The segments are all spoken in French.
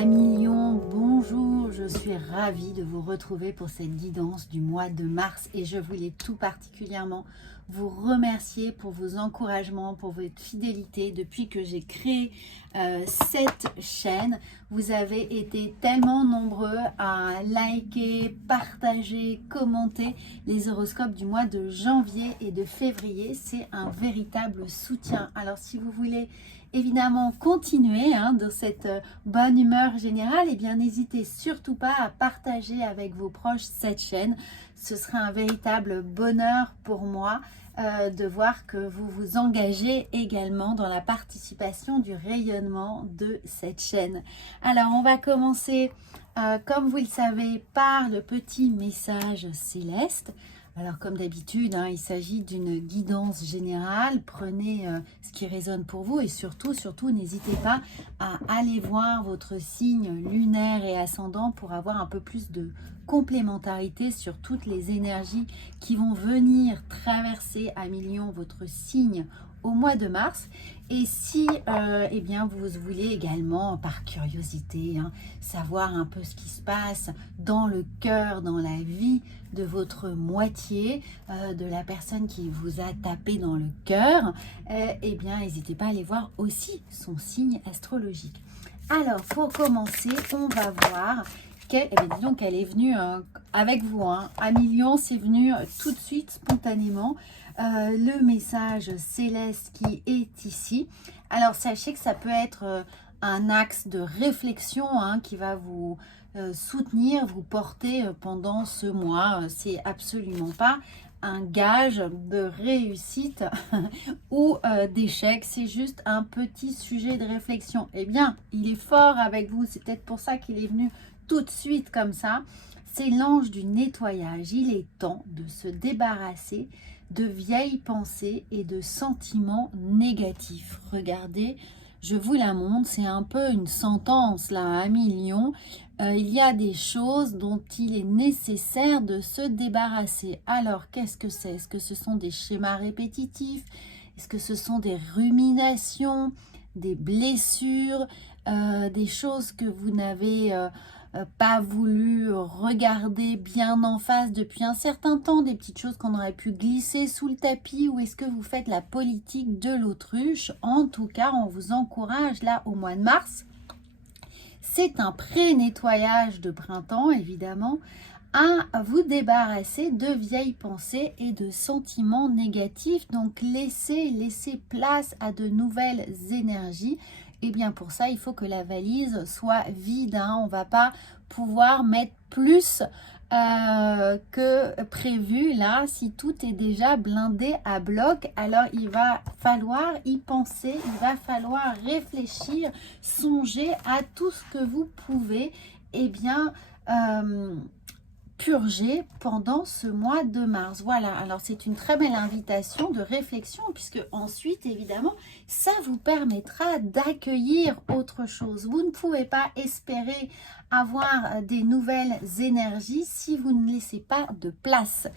Amis Lion, bonjour, je suis ravie de vous retrouver pour cette guidance du mois de mars et je voulais tout particulièrement vous remercier pour vos encouragements, pour votre fidélité depuis que j'ai créé cette chaîne. Vous avez été tellement nombreux à liker, partager, commenter les horoscopes du mois de janvier et de février. C'est un véritable soutien. Alors si vous voulez évidemment continuer dans cette bonne humeur générale, et bien n'hésitez surtout pas à partager avec vos proches cette chaîne. Ce sera un véritable bonheur pour moi de voir que vous vous engagez également dans la participation du rayonnement de cette chaîne. Alors on va commencer comme vous le savez par le petit message céleste. Alors comme d'habitude, il s'agit d'une guidance générale. Prenez ce qui résonne pour vous et surtout, n'hésitez pas à aller voir votre signe lunaire et ascendant pour avoir un peu plus de complémentarité sur toutes les énergies qui vont venir traverser à millions votre signe au mois de mars. Et si eh bien vous voulez également par curiosité savoir un peu ce qui se passe dans le cœur, dans la vie de votre moitié, de la personne qui vous a tapé dans le cœur, eh bien n'hésitez pas à aller voir aussi son signe astrologique. Alors pour commencer, on va voir disons qu'elle est venue avec vous, à millions, c'est venu tout de suite spontanément. Le message céleste qui est ici. Alors sachez que ça peut être un axe de réflexion qui va vous soutenir, vous porter pendant ce mois. C'est absolument pas un gage de réussite ou d'échec, c'est juste un petit sujet de réflexion. Eh bien, il est fort avec vous, c'est peut-être pour ça qu'il est venu tout de suite comme ça. C'est l'ange du nettoyage. Il est temps de se débarrasser de vieilles pensées et de sentiments négatifs. Regardez, je vous la montre, c'est un peu une sentence là, à millions. Il y a des choses dont il est nécessaire de se débarrasser. Alors, qu'est-ce que c'est? Est-ce que ce sont des schémas répétitifs? Est-ce que ce sont des ruminations, des blessures, des choses que vous n'avez pas voulu regarder bien en face depuis un certain temps, des petites choses qu'on aurait pu glisser sous le tapis, ou est-ce que vous faites la politique de l'autruche? En tout cas, on vous encourage là au mois de mars. C'est un pré-nettoyage de printemps, évidemment, à vous débarrasser de vieilles pensées et de sentiments négatifs. Donc, laissez place à de nouvelles énergies. Et bien pour ça, il faut que la valise soit vide. On ne va pas pouvoir mettre plus que prévu là. Si tout est déjà blindé à bloc, alors il va falloir y penser, il va falloir réfléchir, songer à tout ce que vous pouvez purger pendant ce mois de mars. Voilà, alors c'est une très belle invitation de réflexion, puisque ensuite évidemment ça vous permettra d'accueillir autre chose. Vous ne pouvez pas espérer avoir des nouvelles énergies si vous ne laissez pas de place,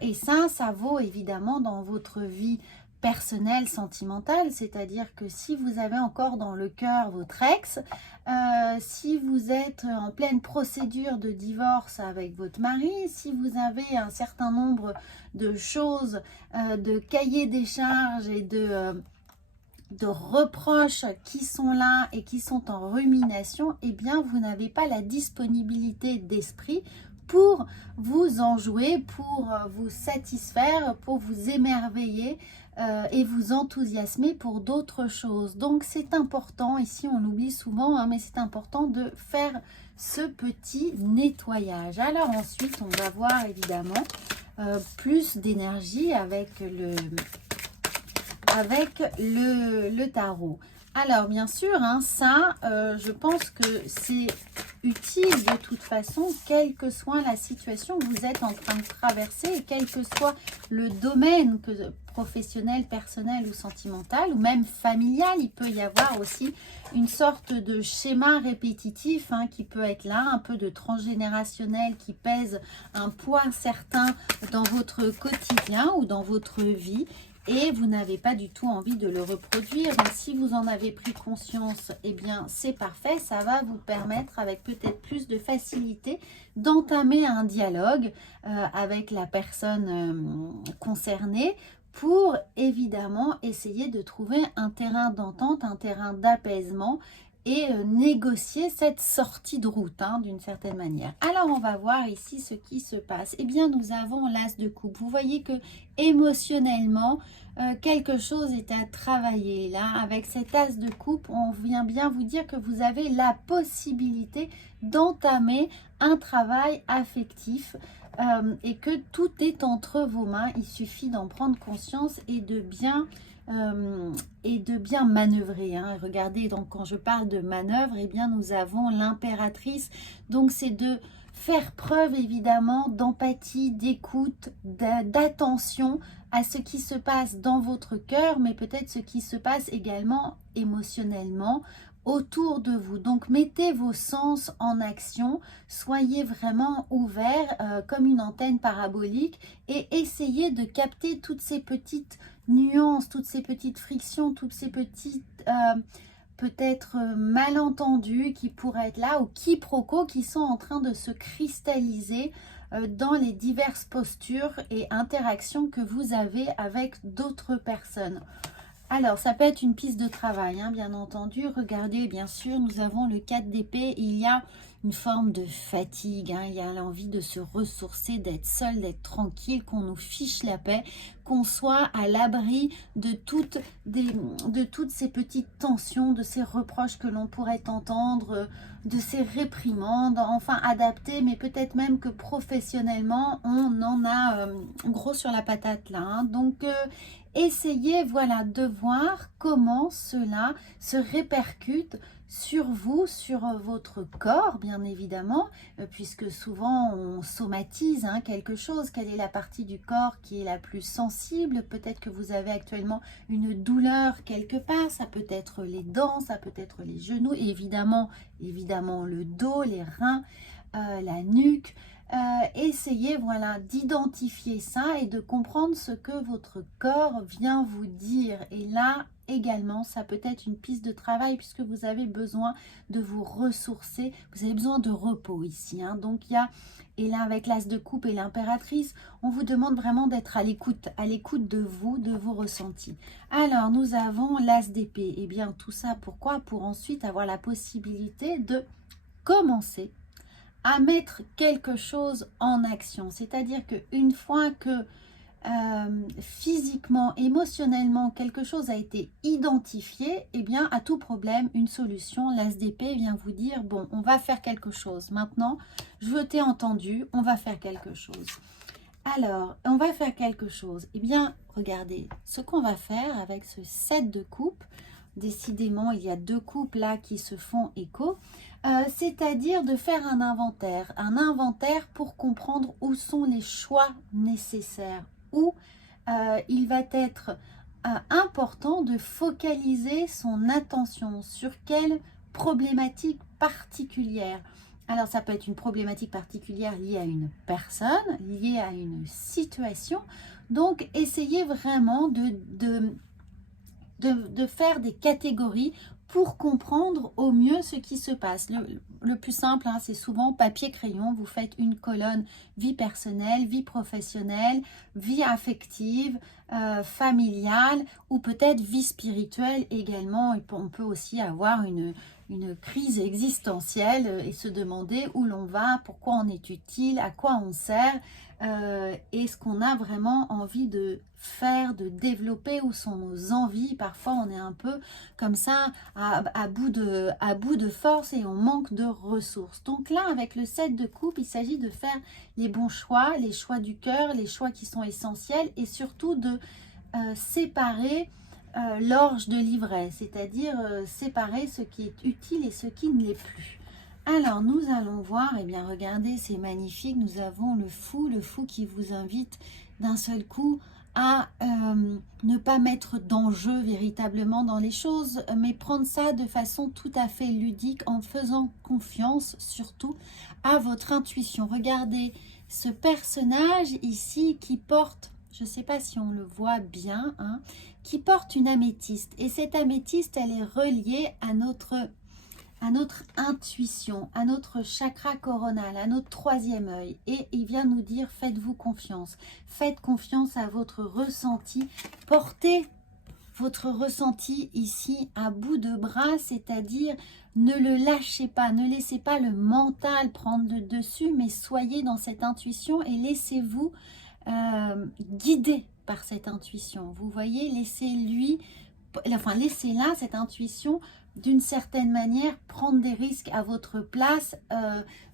et ça vaut évidemment dans votre vie personnelle, sentimentale, c'est-à-dire que si vous avez encore dans le cœur votre ex, si vous êtes en pleine procédure de divorce avec votre mari, si vous avez un certain nombre de choses, de cahiers des charges et de reproches qui sont là et qui sont en rumination, eh bien vous n'avez pas la disponibilité d'esprit pour vous enjouer, pour vous satisfaire, pour vous émerveiller et vous enthousiasmer pour d'autres choses. Donc c'est important, ici on l'oublie souvent, mais c'est important de faire ce petit nettoyage. Alors ensuite on va voir évidemment plus d'énergie avec le tarot. Alors bien sûr, je pense que c'est utile de toute façon, quelle que soit la situation que vous êtes en train de traverser, et quel que soit le domaine professionnel, personnel ou sentimental, ou même familial. Il peut y avoir aussi une sorte de schéma répétitif qui peut être là, un peu de transgénérationnel qui pèse un poids certain dans votre quotidien ou dans votre vie. et vous n'avez pas du tout envie de le reproduire. Donc, si vous en avez pris conscience, eh bien, c'est parfait. Ça va vous permettre, avec peut-être plus de facilité, d'entamer un dialogue avec la personne concernée pour, évidemment, essayer de trouver un terrain d'entente, un terrain d'apaisement et négocier cette sortie de route, hein, d'une certaine manière. Alors, on va voir ici ce qui se passe. Eh bien, nous avons l'as de coupe. Vous voyez que émotionnellement, quelque chose est à travailler. Là, avec cet as de coupe, on vient bien vous dire que vous avez la possibilité d'entamer un travail affectif et que tout est entre vos mains. Il suffit d'en prendre conscience et de bien manœuvrer, hein. Regardez, donc quand je parle de manœuvre, eh bien nous avons l'impératrice, donc c'est de faire preuve évidemment d'empathie, d'écoute, d'attention à ce qui se passe dans votre cœur, mais peut-être ce qui se passe également émotionnellement autour de vous. Donc mettez vos sens en action, soyez vraiment ouverts comme une antenne parabolique et essayez de capter toutes ces petites nuances, toutes ces petites frictions, toutes ces petites peut-être malentendus qui pourraient être là, ou quiproquos qui sont en train de se cristalliser dans les diverses postures et interactions que vous avez avec d'autres personnes. Alors, ça peut être une piste de travail, hein, bien entendu. Regardez, bien sûr, nous avons le 4 d'épée. Il y a une forme de fatigue, hein, il y a l'envie de se ressourcer, d'être seul, d'être tranquille, qu'on nous fiche la paix, qu'on soit à l'abri de toutes ces petites tensions, de ces reproches que l'on pourrait entendre, de ces réprimandes, enfin adaptées, mais peut-être même que professionnellement, on en a gros sur la patate là, hein. Donc, essayez, voilà, de voir comment cela se répercute sur vous, sur votre corps, bien évidemment, puisque souvent on somatise, hein, quelque chose. Quelle est la partie du corps qui est la plus sensible? Peut-être que vous avez actuellement une douleur quelque part, ça peut être les dents, ça peut être les genoux, et évidemment le dos, les reins, la nuque. Essayez, voilà, d'identifier ça et de comprendre ce que votre corps vient vous dire. Et là également, ça peut être une piste de travail puisque vous avez besoin de vous ressourcer, vous avez besoin de repos ici, hein. Donc il y a, et là avec l'as de coupe et l'impératrice, on vous demande vraiment d'être à l'écoute de vos ressentis. Alors nous avons l'as d'épée. Et bien tout ça, pourquoi? Pour ensuite avoir la possibilité de commencer à mettre quelque chose en action. C'est-à-dire qu'une fois que physiquement, émotionnellement, quelque chose a été identifié, eh bien, à tout problème, une solution, l'as d'épée vient vous dire, bon, on va faire quelque chose. Maintenant, je t'ai entendu, on va faire quelque chose. Alors, on va faire quelque chose. Eh bien, regardez, ce qu'on va faire avec ce 7 de coupe, décidément, il y a deux coupes là qui se font écho, c'est-à-dire de faire un inventaire pour comprendre où sont les choix nécessaires, où il va être important de focaliser son attention sur quelle problématique particulière. Alors, ça peut être une problématique particulière liée à une personne, liée à une situation. Donc, essayez vraiment de faire des catégories pour comprendre au mieux ce qui se passe. Le plus simple, hein, c'est souvent papier-crayon. Vous faites une colonne vie personnelle, vie professionnelle, vie affective, familiale ou peut-être vie spirituelle également. Et on peut aussi avoir une crise existentielle et se demander où l'on va, pourquoi on est utile, à quoi on sert, et ce qu'on a vraiment envie de faire, de développer, où sont nos envies. Parfois on est un peu comme ça à bout de force et on manque de ressources. Donc là, avec le 7 de coupe, il s'agit de faire les bons choix, les choix du cœur, les choix qui sont essentiels, et surtout de séparer l'orge de l'ivraie, c'est-à-dire séparer ce qui est utile et ce qui ne l'est plus. Alors, nous allons voir, eh bien, regardez, c'est magnifique, nous avons le fou qui vous invite d'un seul coup à ne pas mettre d'enjeu véritablement dans les choses, mais prendre ça de façon tout à fait ludique, en faisant confiance surtout à votre intuition. Regardez ce personnage ici qui porte, je ne sais pas si on le voit bien, hein, qui porte une améthyste. Et cette améthyste, elle est reliée à notre intuition, à notre chakra coronal, à notre troisième œil. Et il vient nous dire, faites-vous confiance. Faites confiance à votre ressenti. Portez votre ressenti ici à bout de bras, c'est-à-dire ne le lâchez pas, ne laissez pas le mental prendre le dessus, mais soyez dans cette intuition et laissez-vous guider par cette intuition. Vous voyez, laissez-la, cette intuition, d'une certaine manière, prendre des risques à votre place,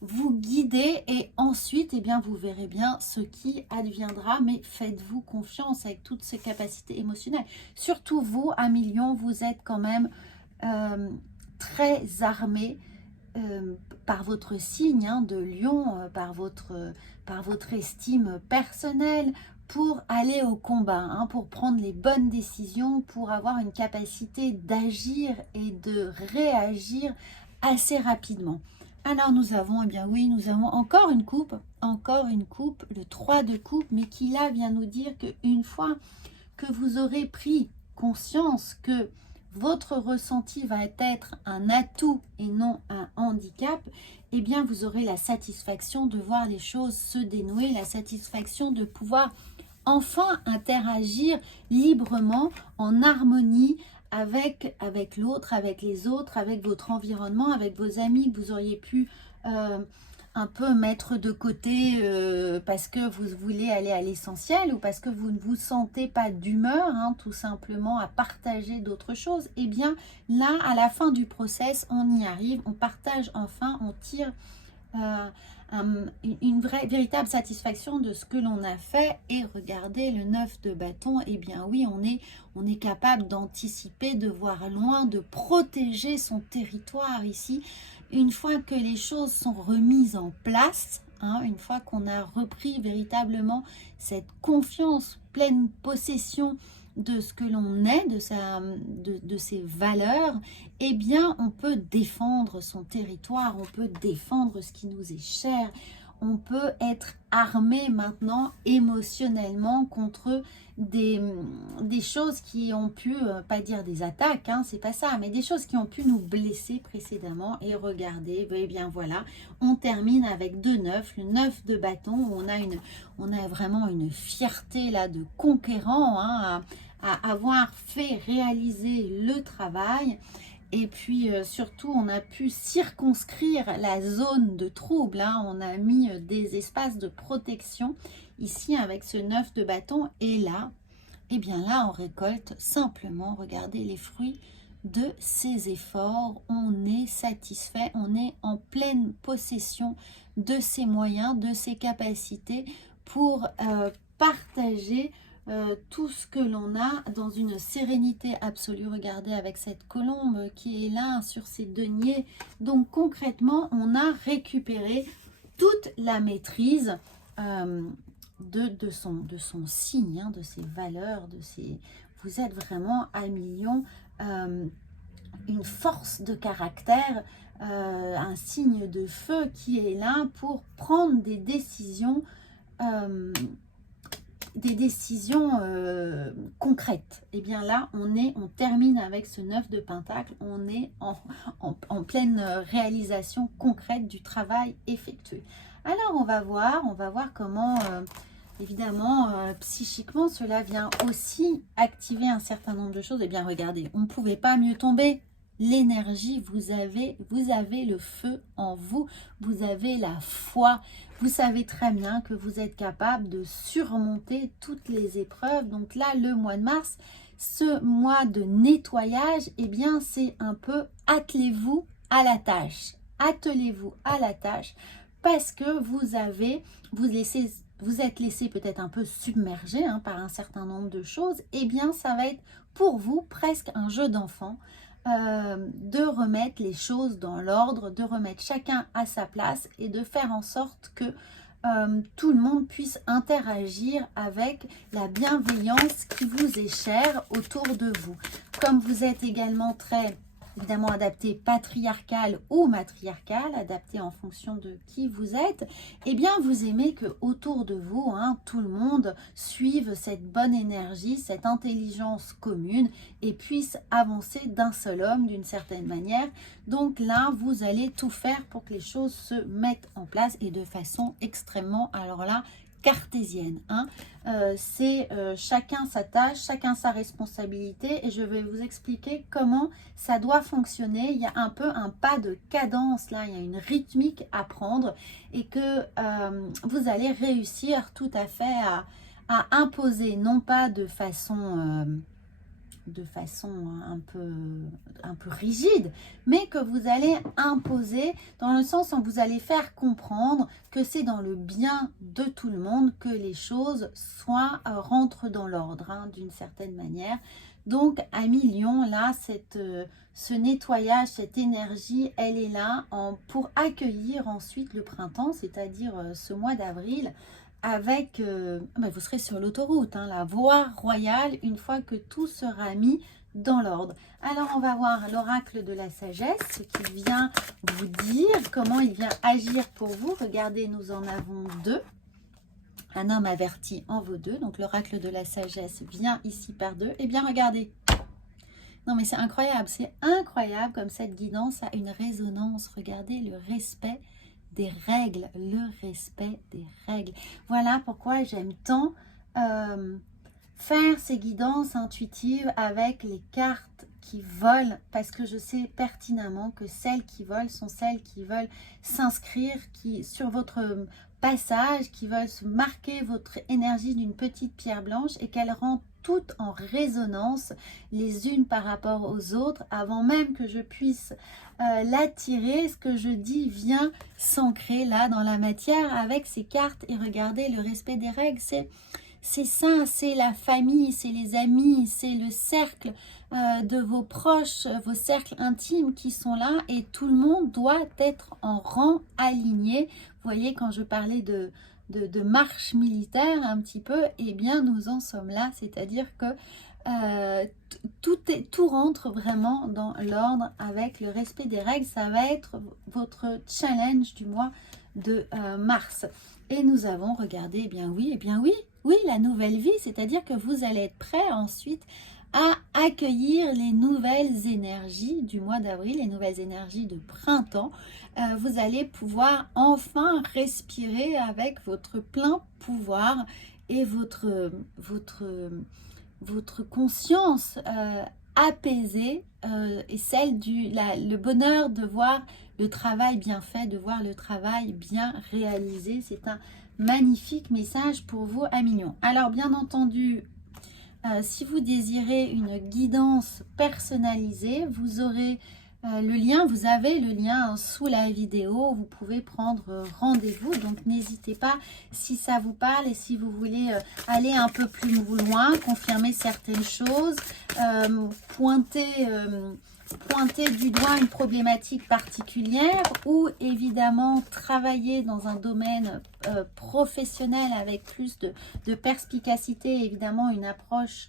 vous guider et ensuite, eh bien, vous verrez bien ce qui adviendra, mais faites-vous confiance avec toutes ces capacités émotionnelles. Surtout vous, amis lions, vous êtes quand même très armés par votre signe hein, de lion, par votre estime personnelle, pour aller au combat, hein, pour prendre les bonnes décisions, pour avoir une capacité d'agir et de réagir assez rapidement. Alors nous avons, eh bien oui, nous avons encore une coupe, le 3 de coupe, mais qui là vient nous dire qu'une fois que vous aurez pris conscience que votre ressenti va être un atout et non un handicap, eh bien vous aurez la satisfaction de voir les choses se dénouer, la satisfaction de pouvoir enfin interagir librement, en harmonie avec l'autre, avec les autres, avec votre environnement, avec vos amis que vous auriez pu un peu mettre de côté parce que vous voulez aller à l'essentiel ou parce que vous ne vous sentez pas d'humeur, hein, tout simplement à partager d'autres choses. Et bien là, à la fin du process, on y arrive, on partage enfin, on tire une véritable satisfaction de ce que l'on a fait. Et regardez le 9 de bâton, et bien oui, on est capable d'anticiper, de voir loin, de protéger son territoire ici. Une fois que les choses sont remises en place, hein, une fois qu'on a repris véritablement cette confiance, pleine possession de ce que l'on est, de ses valeurs, eh bien on peut défendre son territoire, on peut défendre ce qui nous est cher, on peut être armé maintenant émotionnellement contre des choses qui ont pu, pas dire des attaques, hein, c'est pas ça, mais des choses qui ont pu nous blesser précédemment. Et regardez, eh bien voilà, on termine avec 2-9, le 9 de bâton, où on a vraiment une fierté là de conquérant, hein, à avoir fait réaliser le travail. Et puis surtout, on a pu circonscrire la zone de trouble, hein. On a mis des espaces de protection ici avec ce 9 de bâton. Et là, eh bien là, on récolte simplement, regardez les fruits de ces efforts. On est satisfait, on est en pleine possession de ses moyens, de ses capacités pour partager tout ce que l'on a dans une sérénité absolue. Regardez avec cette colombe qui est là sur ses deniers. Donc concrètement, on a récupéré toute la maîtrise de son signe, hein, de ses valeurs, vous êtes vraiment à million, une force de caractère, un signe de feu qui est là pour prendre des décisions concrètes. Et bien là, on termine avec ce 9 de pentacle, on est en pleine réalisation concrète du travail effectué. Alors on va voir comment, évidemment, psychiquement, cela vient aussi activer un certain nombre de choses. Et bien regardez, on ne pouvait pas mieux tomber. L'énergie, vous avez le feu en vous, vous avez la foi, vous savez très bien que vous êtes capable de surmonter toutes les épreuves. Donc là, le mois de mars, ce mois de nettoyage, eh bien c'est un peu attelez-vous à la tâche, attelez-vous à la tâche, parce que vous êtes laissé peut-être un peu submergé, hein, par un certain nombre de choses. Eh bien ça va être pour vous presque un jeu d'enfant. De remettre les choses dans l'ordre, de remettre chacun à sa place et de faire en sorte que tout le monde puisse interagir avec la bienveillance qui vous est chère autour de vous. Comme vous êtes également très évidemment adapté patriarcal ou matriarcal, adapté en fonction de qui vous êtes, eh bien vous aimez que autour de vous, hein, tout le monde suive cette bonne énergie, cette intelligence commune et puisse avancer d'un seul homme d'une certaine manière. Donc là, vous allez tout faire pour que les choses se mettent en place et de façon extrêmement, alors là, cartésienne. Hein. C'est chacun sa tâche, chacun sa responsabilité et je vais vous expliquer comment ça doit fonctionner. Il y a un peu un pas de cadence là, il y a une rythmique à prendre et que vous allez réussir tout à fait à imposer, non pas de façon un peu rigide, mais que vous allez imposer dans le sens où vous allez faire comprendre que c'est dans le bien de tout le monde que les choses rentrent dans l'ordre, hein, d'une certaine manière. Donc à Lion, là, ce nettoyage, cette énergie, elle est là pour accueillir ensuite le printemps, c'est-à-dire ce mois d'avril, avec, vous serez sur l'autoroute, hein, la voie royale, une fois que tout sera mis dans l'ordre. Alors, on va voir l'oracle de la sagesse, ce qui vient vous dire, comment il vient agir pour vous. Regardez, nous en avons deux. Un homme averti en vaut deux. Donc, l'oracle de la sagesse vient ici par deux. Eh bien, regardez. Non, mais c'est incroyable comme cette guidance a une résonance. Regardez le respect des règles, le respect des règles. Voilà pourquoi j'aime tant faire ces guidances intuitives avec les cartes qui volent, parce que je sais pertinemment que celles qui volent sont celles qui veulent s'inscrire sur votre passage, qui veulent marquer votre énergie d'une petite pierre blanche et qu'elles rentrent toutes en résonance les unes par rapport aux autres avant même que je puisse l'attirer. Ce que je dis vient s'ancrer là dans la matière avec ces cartes. Et regardez, le respect des règles, c'est ça, c'est la famille, c'est les amis, c'est le cercle de vos proches, vos cercles intimes qui sont là et tout le monde doit être en rang aligné. Vous voyez, quand je parlais de marche militaire un petit peu, eh bien nous en sommes là, c'est-à-dire que tout rentre vraiment dans l'ordre avec le respect des règles. Ça va être votre challenge du mois de mars. Et nous avons regardé, eh bien oui, la nouvelle vie, c'est-à-dire que vous allez être prêt ensuite à accueillir les nouvelles énergies du mois d'avril, les nouvelles énergies de printemps. Vous allez pouvoir enfin respirer avec votre plein pouvoir et votre conscience apaisée et celle le bonheur de voir le travail bien fait, de voir le travail bien réalisé. C'est un magnifique message pour vous, Lion. Alors bien entendu, si vous désirez une guidance personnalisée, vous aurez vous avez le lien sous la vidéo. Vous pouvez prendre rendez-vous, donc n'hésitez pas si ça vous parle et si vous voulez aller un peu plus loin, confirmer certaines choses, pointer du doigt une problématique particulière ou évidemment travailler dans un domaine professionnel avec plus de perspicacité, évidemment une approche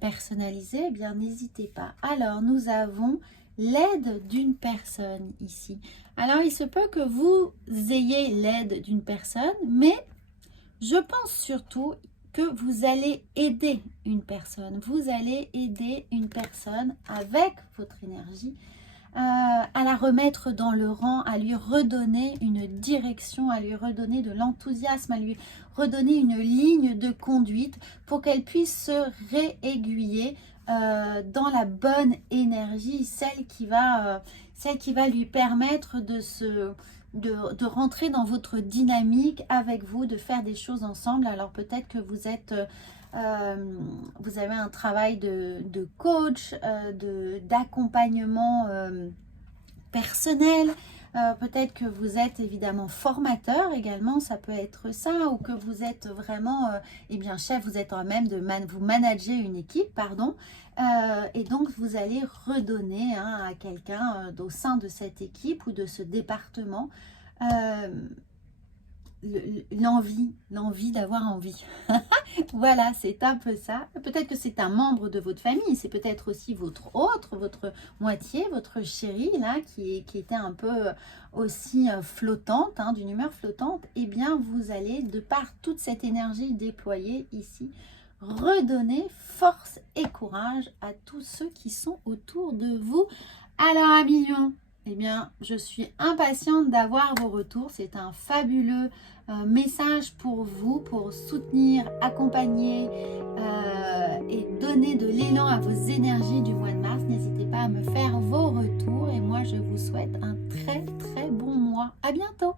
personnalisée, eh bien n'hésitez pas. Alors nous avons l'aide d'une personne ici. Alors il se peut que vous ayez l'aide d'une personne, mais je pense surtout que vous allez aider une personne. Vous allez aider une personne avec votre énergie à la remettre dans le rang, à lui redonner une direction, à lui redonner de l'enthousiasme, à lui redonner une ligne de conduite pour qu'elle puisse se réaiguiller dans la bonne énergie, celle qui va lui permettre de rentrer dans votre dynamique avec vous, de faire des choses ensemble. Alors peut-être que vous avez un travail de coach, d'accompagnement personnel. Peut-être que vous êtes évidemment formateur également, ça peut être ça, ou que vous êtes vraiment chef, vous êtes en même vous managez une équipe, pardon, et donc vous allez redonner à quelqu'un au sein de cette équipe ou de ce département l'envie d'avoir envie. Voilà, c'est un peu ça. Peut-être que c'est un membre de votre famille, c'est peut-être aussi votre moitié, votre chérie, là, qui était un peu aussi flottante, hein, d'une humeur flottante. Eh bien, vous allez, de par toute cette énergie déployée ici, redonner force et courage à tous ceux qui sont autour de vous. Alors, amis lions, eh bien, je suis impatiente d'avoir vos retours. C'est un fabuleux message pour vous, pour soutenir, accompagner et donner de l'élan à vos énergies du mois de mars. N'hésitez pas à me faire vos retours et moi, je vous souhaite un très, très bon mois. À bientôt!